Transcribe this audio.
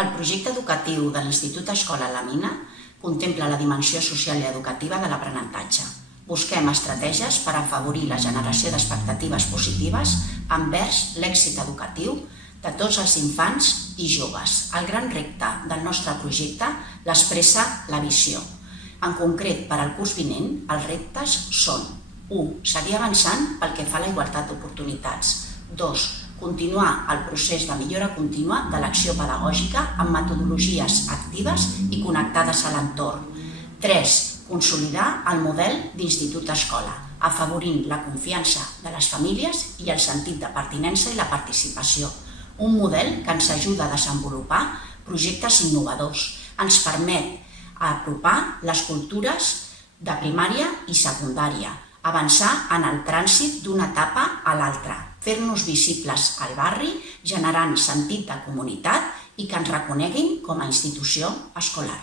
El projecte educatiu de l'Institut Escola La Mina contempla la dimensió social i educativa de l'aprenentatge. Busquem estratègies per afavorir la generació d'expectatives positives envers l'èxit educatiu de tots els infants i joves. El gran repte del nostre projecte l'expressa la visió. En concret, per al curs vinent, els reptes són: 1. Seguir avançant pel que fa a la igualtat d'oportunitats. 2. Continuar el procés de millora contínua de l'acció pedagògica amb metodologies actives i connectades a l'entorn. 3. Consolidar el model d'institut-escola, afavorint la confiança de les famílies i el sentit de pertinença i la participació. Un model que ens ajuda a desenvolupar projectes innovadors, ens permet apropar les cultures de primària i secundària, avançar en el trànsit d'una etapa a l'altra, fer-nos visibles al barri, generant sentit de comunitat i que ens reconeguin com a institució escolar.